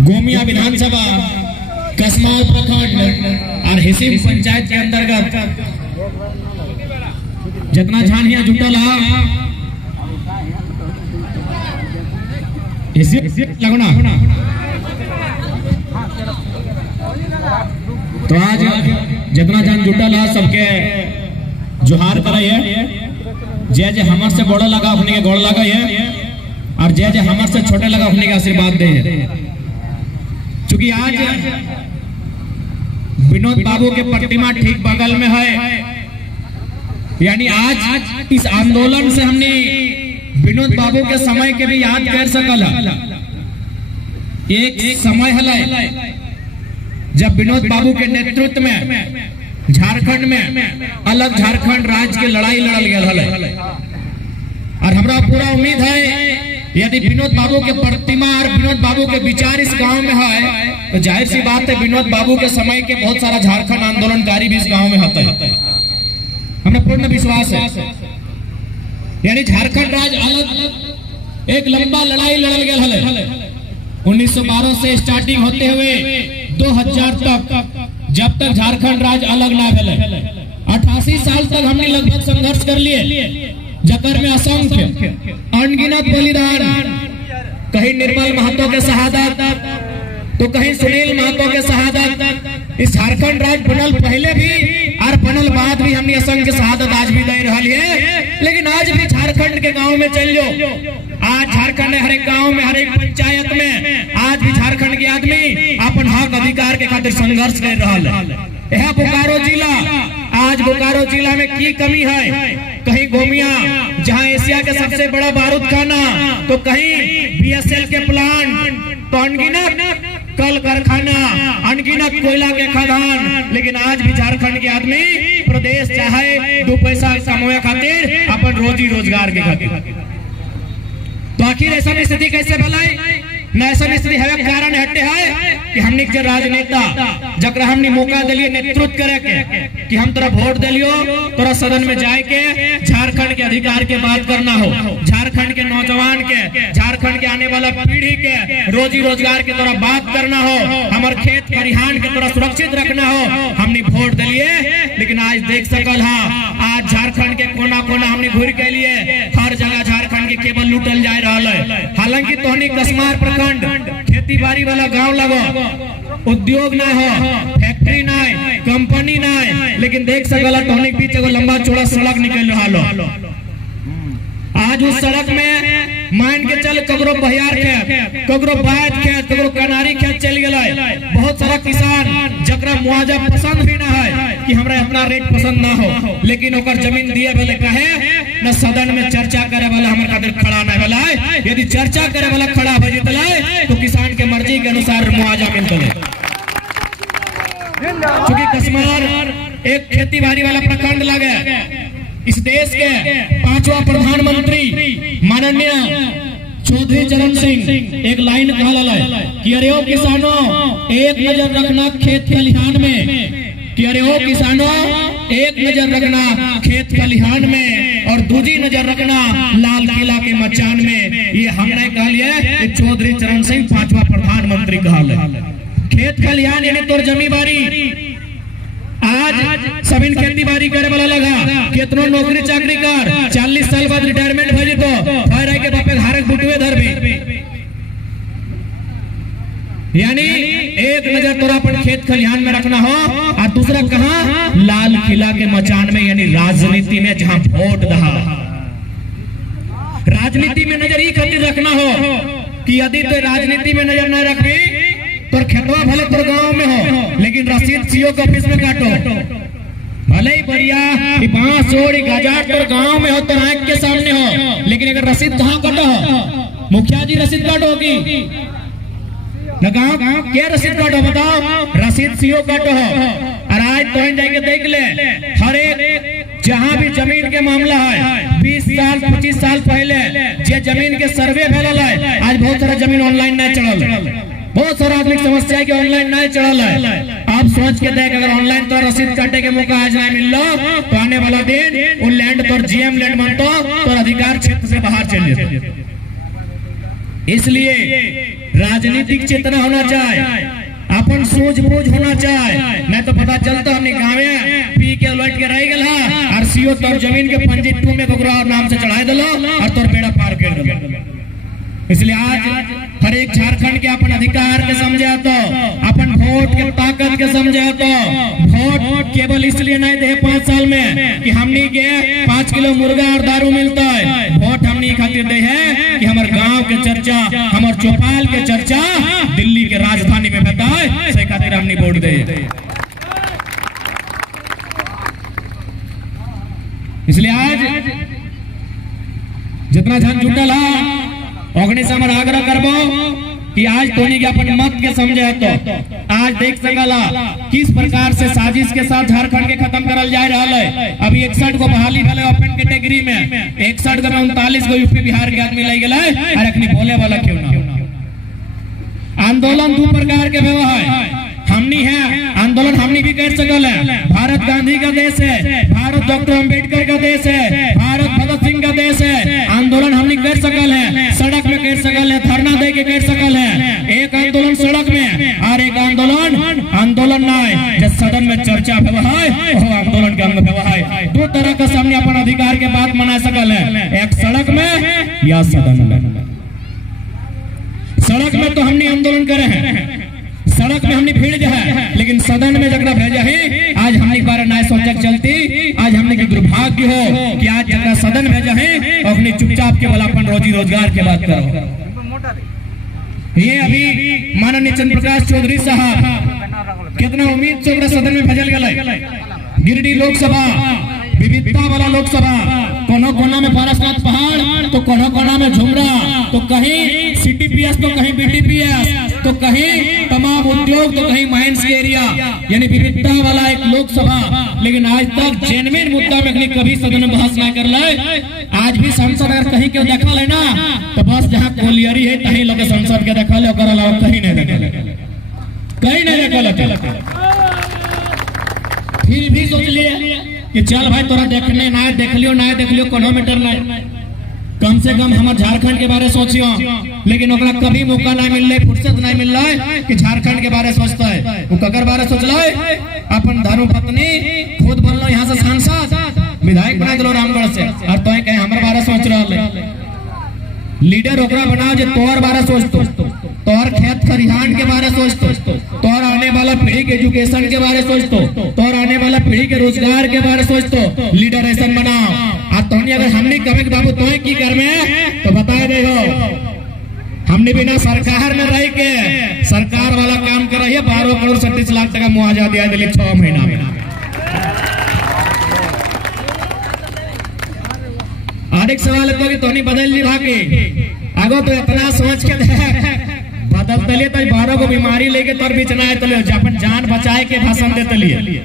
गोमिया विधानसभा कसमाल प्रखंड और हिसिम पंचायत के अंतर्गत जितना झान यहाँ जुटल लगना तो आज जितना जान जुटल है सबके जोहार करे जय जय हमर से बड़ा लगा अपने के गोड़ लगा है और जय जय हमर से छोटे लगा अपने के आशीर्वाद दे क्योंकि आज विनोद बाबू के प्रतिमा ठीक बगल में है। यानी आज इस आंदोलन से हमने विनोद बाबू के समय के भी याद कर सकल। एक समय है जब विनोद बाबू के नेतृत्व में झारखंड में अलग झारखंड राज्य के लड़ाई लड़ल गया और हमरा पूरा उम्मीद है यदि विनोद बाबू के प्रतिमा और विनोद बाबू के विचार इस गांव में है तो जाहिर सी बात है विनोद बाबू के समय के बहुत सारा झारखंड आंदोलनकारी भी इस गांव में होते हैं। हमें पूर्ण विश्वास है। यानी झारखंड राज्य अलग एक लंबा लड़ाई लड़ल गया 1912 से स्टार्टिंग होते हुए 2000 तक, जब तक झारखंड राज्य अलग ना भेले 88 साल तक हमने लगभग संघर्ष कर लिए, जकर में असंख्य अनगिनत बलिदान, कहीं निर्मल महतो के शहादत तो कहीं सुनील महतो के शहादत। इस झारखंड राज्य बनल पहले भी और बनल बाद भी हमने असंख्य शहादत आज भी दे रही है। लेकिन आज भी झारखंड के गांव में चल जाओ, आज झारखंड हर एक गांव में हर एक पंचायत में आज भी झारखंड के आदमी अपन हक अधिकार के खातिर संघर्ष कर रहा है। यह बोकारो जिला, आज बोकारो जिला में की कमी है, कहीं गोमिया जहां एशिया के सबसे बड़ा बारूद खाना तो कहीं बीएसएल के प्लांट तो अनगिनत कल कारखाना, अनगिनत कोयला के खदान। लेकिन आज भी झारखंड के आदमी प्रदेश चाहे 2 पैसा कमाए खातिर अपन रोजी रोजगार के खातिर। तो आखिर ऐसा स्थिति कैसे भलाई न ऐसा स्थिति है कारण हटे है कि हमने के राजनेता जकरा हमने मौका दिलिए नेतृत्व करे के कि हम तोरा वोट दिलियो, तोरा सदन में जाए के झारखंड के अधिकार के बात करना हो, झारखंड के नौजवान के, झारखंड के आने वाला पीढ़ी के रोजी रोजगार के तोरा बात करना हो, हमारे खेत खरिहान के तोरा सुरक्षित रखना हो, हमने वोट दिलिए। लेकिन आज देख सकल आज झारखंड के कोना कोना हमने घूर के लिए हर जगह झारखंड के केवल लूटल जा रहा है। हालांकि तोहनी कसमार खेती बाड़ी वाला गांव लगो, उद्योग ना हो, फैक्ट्री ना, कंपनी ना, लेकिन देख सकला टोनी बीच एगो लंबा चौड़ा सड़क निकल रहा लो। आज उस सड़क में मान के चल ककरो बहियार खेत, ककरो बात खेत, ककरो कनारी खेत चल गया। बहुत सारा किसान जकरा मुआवजा पसंद भी ना है कि हमरा अपना रेट पसंद ना हो, लेकिन ओकर जमीन दिए वाले कहे न सदन में चर्चा करे वाला हमारे खातिर खड़ा ना वाला है। यदि चर्चा करे वाला खड़ा हो जितला तो किसान के मर्जी के अनुसार मुआवजा मिलता है। क्योंकि कसमार एक खेती बाड़ी वाला प्रखंड लगे, इस देश के 5वां प्रधानमंत्री माननीय चौधरी चरण सिंह एक लाइन कहा कि अरे ओ किसानों एक नजर रखना खेत खलिहान में, कि अरे ओ किसानों एक नजर रखना खेत खलिहान में और दूसरी नजर रखना लाल किला के मचान में। ये हमने कहा लिया चौधरी चरण सिंह 5वां प्रधानमंत्री कहा। खेत खलिहान यानी तोर जमी बारी, आज सभी खेती बाड़ी करे वाला लगा, कितनो नौकरी चाकरी कर 40 साल बाद रिटायरमेंट भेजे तो फिर के बापे घारक बुटवे धर भी। यानी एक नजर तोरा अपन खेत खलिहान में रखना हो और दूसरा कहां लाल किला के मचान में, यानी राजनीति में जहां वोट दहा। राजनीति में नजर ही खातिर रखना हो कि यदि तो राजनीति में नजर न रखी तो खेतवा भले तोर गांव में हो, लेकिन रसीद सीओ के ऑफिस में काटो। भले ही बढ़िया बांस जोड़ी गजार तोर गांव में हो तो आंख के सामने हो, लेकिन अगर रसीद कहाँ काटो हो, मुखिया जी रसीद काटोगी न गांव क्या रसीद काटो बताओ, रसीद सीओ काटो हो। और आज तो जाके देख ले हर एक जहां भी जमीन के मामला है 20 साल 25 साल पहले जे जमीन के सर्वे भेल है, आज बहुत सारा जमीन ऑनलाइन नहीं चढ़ल, बहुत सारा आदमी समस्या है कि ऑनलाइन नहीं चढ़ल है। आप सोच के देख अगर ऑनलाइन तो रसीद काटे के मौका आज नहीं मिल लो तो आने वाला दिन वो लैंड तो जीएम लैंड बनतो तो अधिकार क्षेत्र से बाहर चल जाते। इसलिए राजनीतिक चेतना होना चाहिए, अपन सूझबूझ होना चाहिए। नहीं तो पता चलता हमने गाँवे पी के लौट के रह गया और सीओ तोर जमीन के पंजी टू में ककरो और नाम से चढ़ाई दिलो और तोर बेड़ा पार कर दिलो। इसलिए आज हर एक झारखंड के अपन अधिकार के समझे तो, अपन वोट के ताकत के समझे तो, वोट केवल इसलिए नहीं दे 5 साल में कि हमनी के 5 किलो मुर्गा और दारू मिलता है। वोट हमनी खातिर दे है कि हमारे गांव के चर्चा, हमारे चौपाल के चर्चा दिल्ली के राजधानी में बताए, से खातिर हमनी वोट दे। इसलिए आज जितना झन जुटल है ओगने से हमारा आग्रह करबो कि आज तोनी के अपन मत के समझे तो आज देख सकला किस प्रकार से साजिश के साथ झारखंड के खत्म करल जा रहा है। अभी 61 को बहाली भले ओपन कैटेगरी में 61 में 39 को यूपी बिहार के आदमी लग गए और अखनी बोले वाला क्यों ना। आंदोलन 2 प्रकार के व्यवहार हमनी है, आंदोलन हमनी भी कर सकल है। भारत गांधी का देश है, भारत डॉक्टर अंबेडकर का देश है, भारत भगत सिंह का देश है। आंदोलन हमनी कर सकल है, सड़क में कर सकल है, धरना दे के कर सकल है। एक आंदोलन सड़क में और एक आंदोलन ना है जब सदन में चर्चा व्यवहार वो आंदोलन के अंग व्यवहार। 2 तरह का सामने अपन अधिकार के बात मना सकल है, एक सड़क में या सदन में। सड़क में तो हमने आंदोलन करे हैं, सड़क में हमने भीड़ जो है, लेकिन सदन में जगह भेजा है। आज हमने बारे ना सोचक चलती, आज हमने की दुर्भाग्य हो कि आज जगह सदन भेजा है और अपने चुपचाप के वाला अपन रोजी रोजगार के बात करो। ये अभी माननीय चंद्र प्रकाश चौधरी साहब कितना उम्मीद से सदन में भेजल गए। गिरिडीह लोकसभा विविधता वाला लोकसभा, कोनो कोना में पारसनाथ पहाड़ तो कोनो कोना में झुमरा, तो कहीं सीटीपीएस तो कहीं बीटीपीएस, तो कहीं तमाम उद्योग, तो कहीं माइंस के एरिया, यानी विविधता वाला एक लोकसभा। लेकिन आज तक जेनविन मुद्दा में कभी सदन में बहस ना कर ले। आज भी संसद अगर कहीं के देखा ले ना तो बस जहाँ कोलियरी है कहीं लोग संसद के देखा ले, कहीं नहीं देखा, कहीं नहीं देखा। फिर भी सोच लिए कि चल भाई तोरा देखने ना देख लियो कोनो मीटर नहीं, कम से कम हमारे झारखंड के बारे सोचियो। लेकिन ओकरा कभी मौका नहीं मिल रहा, फुर्सत नहीं मिल रहा है कि झारखंड के बारे सोचता है। वो ककर बारे सोच लो, अपन धर्म पत्नी खुद बनलो यहाँ से सांसद विधायक बना दिलो रामगढ़ से, और तो कहीं हमारे बारे सोच रहा है। लीडर ओकरा बनाओ जो तोहर बारे सोचतो, तोहर खेत खरिहान के बारे सोचतो, तोहर आने वाला पीढ़ी के एजुकेशन के बारे सोचतो, तोहर आने वाला पीढ़ी के रोजगार के बारे सोचतो। लीडर ऐसा बनाओ। और तोहनी अगर हमने कहे बाबू तोहे की कर में तो बता दे हो, हमने बिना सरकार में रह के सरकार वाला काम कर रही है। 12 करोड़ 37 लाख टका मुआवजा दिया दिल्ली 6 महीना में। और एक सवाल है तो कि तोहनी बदल ली भागे आगो तो इतना सोच के बदल तलिए तो 12 को बीमारी लेके तोर बिचना है तलिए अपन जान बचाए के भाषण दे तलिए।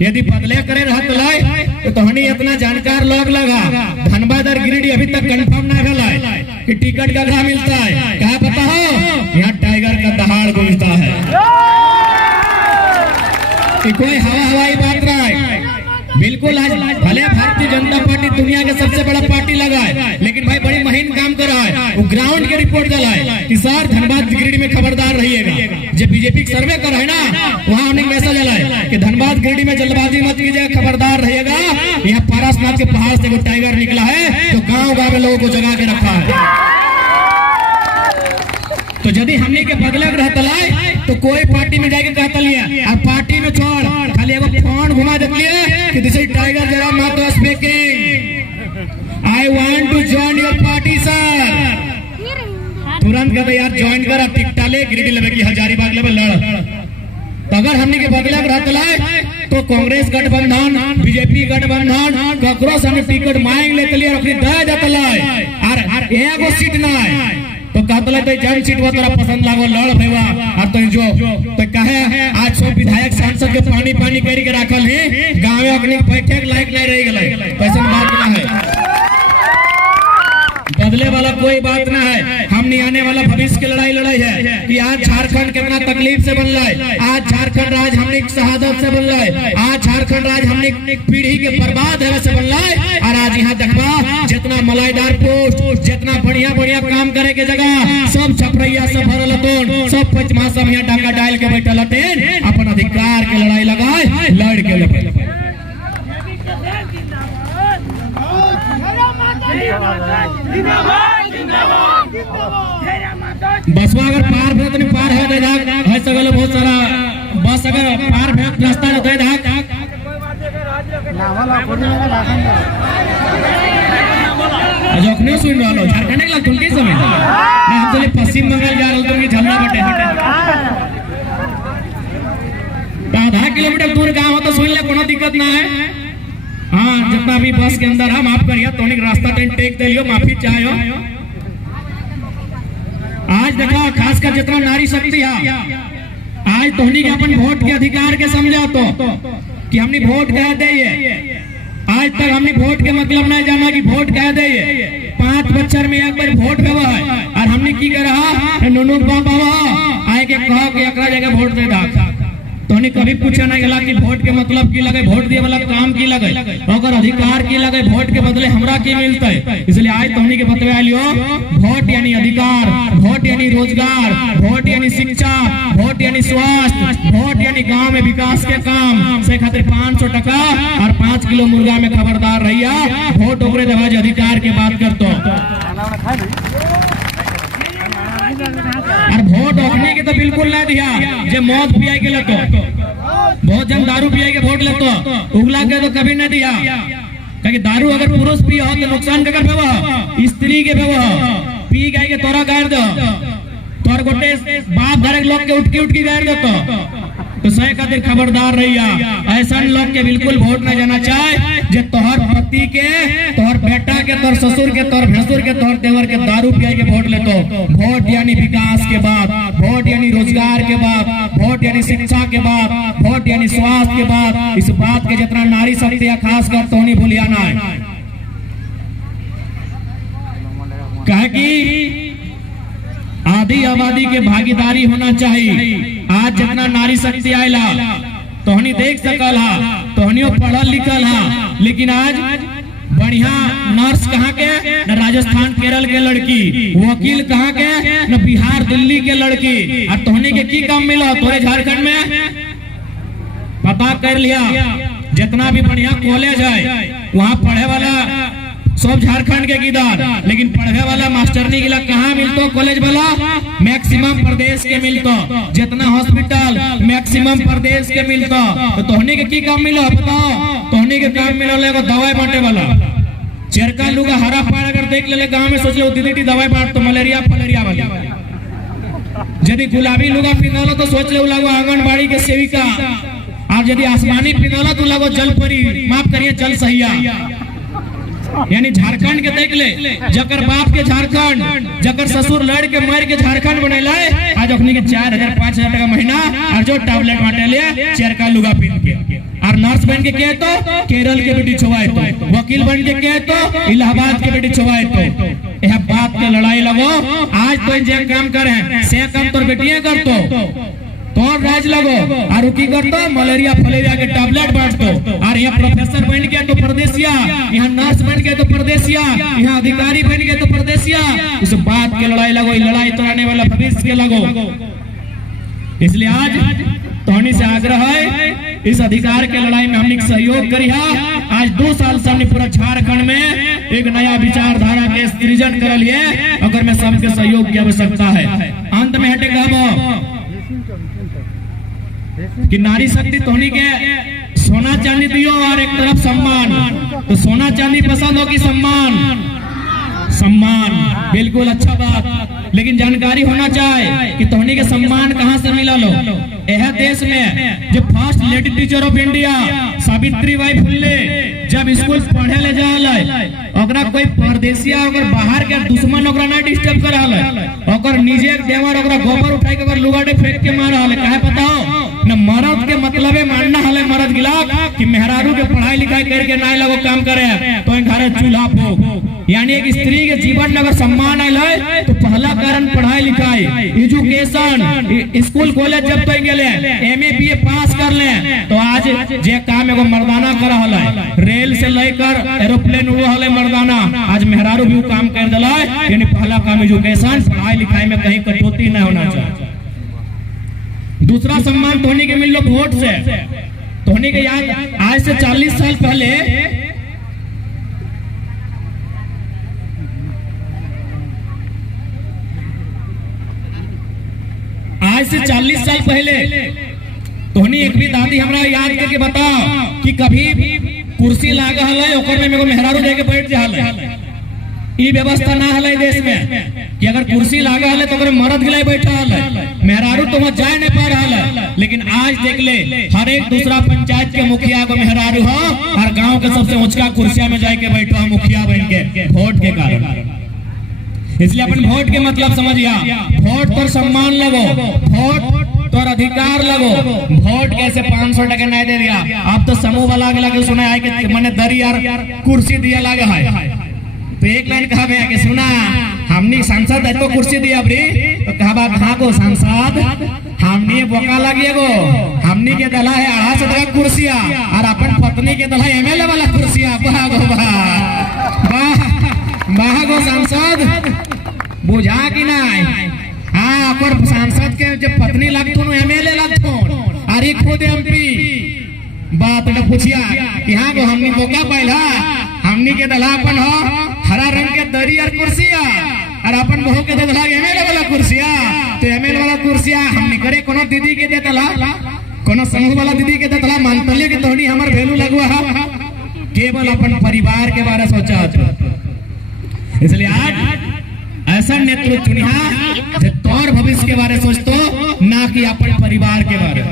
यदि बदले करे रहत लाए तो तोहनी इतना जानकार लोग लगा। धनबाद और गिरिडीह अभी तक कंफर्म ना भेला है कि टिकट कहाँ मिलता है। क्या पता हो यहाँ टाइगर का दहाड़ गूंजता है कि कोई हवाई बात रहा है। बिल्कुल आज भले भारतीय जनता पार्टी दुनिया के सबसे बड़ा पार्टी लगा है, लेकिन भाई बड़ी महीन काम कर रहा है। वो ग्राउंड के रिपोर्ट चला है कि सर धनबाद गिरिडीह में खबरदार रहिएगा। जो बीजेपी सर्वे कर है ना वहाँ उन्हें मैसेज चला है कि धनबाद गिरिडीह में जल्दबाजी मत कीजिएगा, खबरदार रहिएगा। यहाँ पारसनाथ के पहाड़ से वो टाइगर निकला है जो गाँव गाँव में लोगों को जगा के रखा है। तो यदि हमने के बदले रहता तो कोई पार्टी में जाके कहता लिया अब पार्टी में छोड़ खाली एगो फोन घुमा देती है कि this is tiger Jairam Mahto speaking, I want to join your party sir. तुरंत कहते यार ज्वाइन कर, टिकटा ले गिरिडीह लेवे की हजारीबाग लेवे लड़। तो अगर हमने के बदले रहता तो कांग्रेस गठबंधन बीजेपी गठबंधन ककरो से टिकट मांग लेते लिए अपनी दे देता और एगो सीट ना तो कहते तो जन सीट वो तेरा पसंद लागो लड़ भेवा और तो जो तो कहे आज सब विधायक सांसद के पानी करके रखल है गाँव अपने बैठे लायक नहीं रह गए। कैसे बात ना है बदले वाला कोई बात ना है। हमने आने वाला भविष्य की लड़ाई है कि आज झारखंड कितना तकलीफ से बन रहा है, आज झारखंड राज हमने शहादत से बन रहा है, आज झारखंड राज हमने पीढ़ी के बर्बाद है से बन रहा है। और आज यहाँ देखा जितना मलाईदार पोस्ट, जितना बढ़िया बढ़िया काम करे के जगह सब छपरैया सब भरल हतोन, सब पचमा सब यहाँ डाका डाल के बैठल हतेन, अपन अधिकार के लड़ाई लगाए लड़ के लगे। बसवा अगर पार भेद नहीं पार है धाक है सगल बहुत सारा बस अगर पार भेद रास्ता रहता है धाक जोखने सुन रहा लो झारखंड के लग तुमके समय मैं हम तो पश्चिम बंगाल जा रहा हूँ तुमकी झलना बटे आधा किलोमीटर दूर गाँव हो तो सुन ले कोनो दिक्कत ना है। हाँ जितना भी बस के अंदर है माफ करिए तो रास्ता टेक दे लियो, माफी चाहो। आज देखो खासकर जितना नारी शक्ति है, आज तोहनी के अपन वोट के अधिकार के समझा तो कि हमने वोट कह दे। आज तक हमने वोट के मतलब नहीं जाना कि वोट कह दे। 5 बच्चर में एक बार वोट देवा है और हमने की करा नोनू बाबा आए के कहो कि एकरा जगह वोट दे दा। तोहनी कभी पूछा नहीं गला कि वोट के मतलब की लगे, वोट दिए वाला काम की लगे, अगर अधिकार की लगे, वोट के बदले हमरा की मिलता है। इसलिए आज तोहनी के बतवा लियो वोट यानी अधिकार, वोट यानी रोजगार, वोट यानी शिक्षा, वोट यानी स्वास्थ्य, वोट यानी गांव में विकास के काम से खातिर 500 टका और 5 किलो मुर्गा में खबरदार रहिया। वोट ओकरे दवाज अधिकार के बात करतो और वोट ओखने के तो बिल्कुल ना दिया जे मौत पिया के लतो, बहुत जन दारू पिया के वोट लेतो, उगला के तो कभी ना दिया। क्योंकि दारू अगर पुरुष पिया हो तो नुकसान कर पेवा, स्त्री के पेवा पी गए के तोरा गाड़ दो, तोर गोटे बाप घर के लोग के उठ के गाड़ देतो। तो सही खातिर खबरदार रहिया, ऐसा लोग के बिल्कुल वोट न जाना चाहे जे तोहर पति के, तोहर बेटा के, तोहर ससुर के, तोहर भैंसुर के, तोहर देवर के दारू पिया के वोट लेतो। वोट यानी विकास के बाद, वोट यानी रोजगार के बाद, वोट यानी शिक्षा के बाद, वोट यानी स्वास्थ्य के बाद। इस बात के जितना नारी शक्ति है खास कर तो नहीं भूलिया ना है। कहे कि आधी आबादी के भागीदारी होना चाहिए। आज जितना नारी शक्ति आयला तोहनी देख सकल हा, तोहनियो पढ़ल लिखल हा, लेकिन आज बढ़िया नर्स कहाँ के न राजस्थान केरल के लड़की, वकील कहाँ के न बिहार दिल्ली के लड़की। और तोहनी के की काम मिला तोरे झारखंड में पता कर लिया। जितना भी बढ़िया कॉलेज है वहाँ पढ़े वाला सब झारखंड के गिदार, लेकिन पढ़े वाला मास्टरनी के लिए कहाँ मिलतो कॉलेज वाला मैक्सिमम प्रदेश के मिलतो। जितना हॉस्पिटल मैक्सिमम प्रदेश के मिलतो। तो तोहनी के की काम मिलो बताओ? तोहनी के काम मिलो लेगो दवाई बांटे वाला। चरका लुगा हरा पार अगर देख ले गाँव में सोच लो दीदी दवाई बांट तो मलेरिया फलेरिया वाली। यदि गुलाबी लुगा पिनौलो तो सोच लो लगो आंगनबाड़ी के सेविका, और यदि आसमानी पिनौलो तो लगो जल परी, माफ करिए जल सहिया। यानी झारखंड के देख ले, जकर बाप के झारखंड, जकर ससुर लड़ के मर के झारखंड बनेला है, आज अपनी के 4,000-5,000 टका महीना और जो टैबलेट बांटे ले चरका लुगा पहन के। और नर्स बन के कहे तो केरल के बेटी छुआए तो, वकील बन के कहे तो इलाहाबाद के बेटी छुआए तो। यह बात के लड़ाई लगो। आज तो जे काम करे से काम तोर बेटियां करतो तोर राज लगो और की करतो मलेरिया फलेरिया के टैबलेट बांटतो। और यहाँ प्रोफेसर बन गया तो परदेसिया, यहाँ नर्स बन गया तो परदेसिया, यहाँ अधिकारी बन गया तो परदेसिया। इस बात के लड़ाई लगो, लड़ाई तो आने वाला भविष्य के लगो। इसलिए आज तोहनी से आग्रह है इस अधिकार के लड़ाई में हमने सहयोग करिया। आज 2 साल से हमने पूरा झारखंड में एक नया विचारधारा के सृजन कर लिए, अगर मैं सबके सहयोग की आवश्यकता है। अंत में हटे कहबो कि नारी शक्ति तोहनी के सोना चांदी दियो और एक तरफ सम्मान। तो सोना चांदी पसंद हो कि सम्मान? सम्मान बिल्कुल अच्छा बात, लेकिन जानकारी होना चाहिए कि तोहनी के सम्मान कहाँ से मिला लो। यह देश में जो first lady teacher of India Savitri Bai Phule जब स्कूल पढ़े ले जा ओकरा कोई परदेसिया अगर बाहर के दुश्मन ओकरा ना डिस्टर्ब कर रहल है, ओकर निजे के देवर ओकरा गोबर उठाई के ओकर लुगाटे फेंक के मार रहल है। काहे पता हो न मर्द के मतलबे मानना हले मर्द गिला कि मेहरारू के पढ़ाई लिखाई करके ना लगो काम करे तो घर चूल्हा फूक। यानी एक स्त्री के जीवन में अगर सम्मान आयल है तो पहला कारण पढ़ाई लिखाई, एजुकेशन, स्कूल कॉलेज जब तक गेले एमए बीए पास कर ले तो आज जे काम एगो मर्दाना कर रहल है, रेल से लेकर एरोप्लेन उड़ रहल है मर्दाना, आज मेहरारू भी काम कर दिला। यानी पहला काम एजुकेशन, पढ़ाई लिखाई में कहीं कटौती नहीं होना चाहिए। दूसरा सम्मान धोनी के मिल लो वोट से। धोनी के याद आज से 40 साल पहले धोनी एक भी दादी हमरा याद करके बताओ कि कभी कुर्सी लागा हले ओकर में एगो मेहरारू जाके बैठ जा हले। ई व्यवस्था ना हले देश में कि अगर कुर्सी लागा हले तो ओकर मर्द गिलाई बैठा हले, मेहरारू तो वहां जाए नहीं पा रहा है। लेकिन आज देख ले हर एक दूसरा पंचायत के मुखिया को मेहरारू हो और गांव के सबसे ऊंचा कुर्सिया में जाके बैठो हो मुखिया बन के वोट के कारण। इसलिए अपन वोट के मतलब समझिया, वोट पर सम्मान लगो, वोट तोर अधिकार लगो। वोट कैसे 500 टका नहीं दे दिया, अब तो समूह वाला लगे सुना है कि मैंने दरी यार कुर्सी दिया लगा है तो एक लाइन कहा गया कि सुना हमने सांसद तो कुर्सी दिया बरी तो कहा कहाँ को सांसद हमने बोका लगी गो हमने के दला है 250 टका कुर्सिया और अपन पत्नी के दला एमएलए वाला कुर्सिया। वाह गो सांसद बुझा कि नहीं। हाँ पर सांसद के जब पत्नी लगतो एमएलए लगतो अरे खुद एमपी बात न पूछिया कि हाँ गो हमनी मौका पाइला हमनी के दलापन हो हरा रंग के दरी और कुर्सिया और अपन बहू के दला एमएलए वाला कुर्सिया। तो एमएलए वाला कुर्सिया हमनी करे कोनो दीदी के देतला कोनो समूह वाला दीदी के देतला मानतले के तोहनी हमर वैल्यू लगवा हा केवल अपन परिवार के बारे सोचा। इसलिए आज ऐसा नेतृत्व चुनिया जो तौर भविष्य के बारे सोचतो ना कि अपन परिवार के बारे।